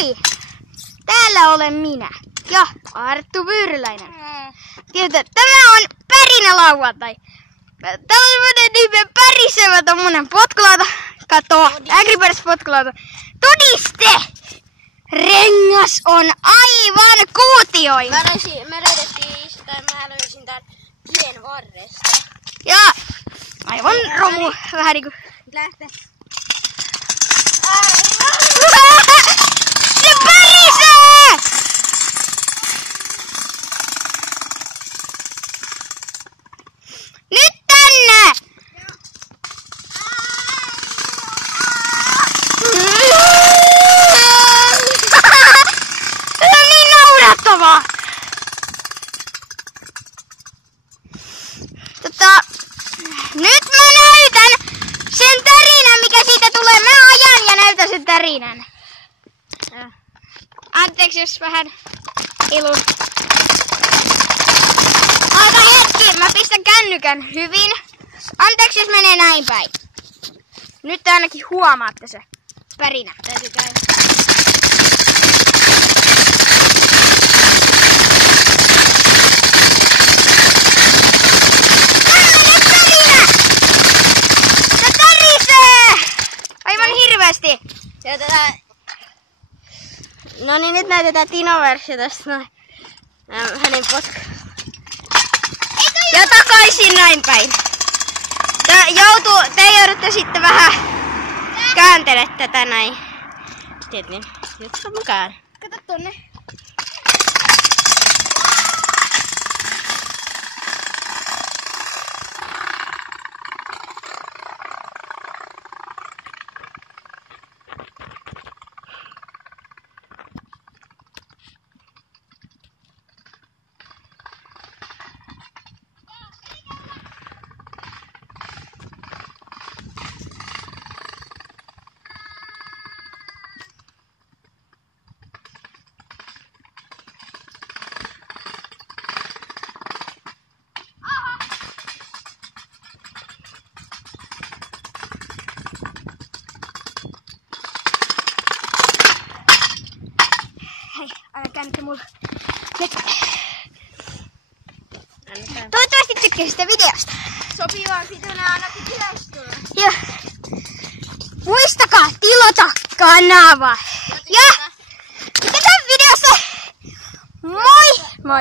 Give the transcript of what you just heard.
Moi! Täällä olen minä ja Arttu Pyyryläinen. Tämä on Pärinälauantai. Tällainen pärisevä tommonen potkulauta. Kato, Angry Birds potkulauta. Todiste! Rengas on aivan kuutioin. Me löysin tän tien varresta. Ja aivan romu. Vähän niinku. Lähtee. Se pärisee! Nyt tänne! Se on niin naurettavaa! Nyt mä näytän sen tärinän, mikä siitä tulee. Mä ajan ja näytän sen tärinän. Anteeksi, jos vähän ilu. Aika hetki, mä pistän kännykän hyvin. Anteeksi, jos menee näin päin. Nyt te ainakin huomaatte se pärinä. Täytyy käydä. Aivan hirveästi! No niin, nyt näytetään Tino-versio tästä noin. Hänen Ja takaisin näin päin. Te joudutte sitten vähän kääntele tätä näin. Tietenkin. Nyt on mukaan. Kato tonne. Hei, älä käännytä mulle. Nyt. Toivottavasti tykkäsitte videosta. Sopivaa pitänä ainakin tilastolla. Ja muistakaa tilata kanava. Ja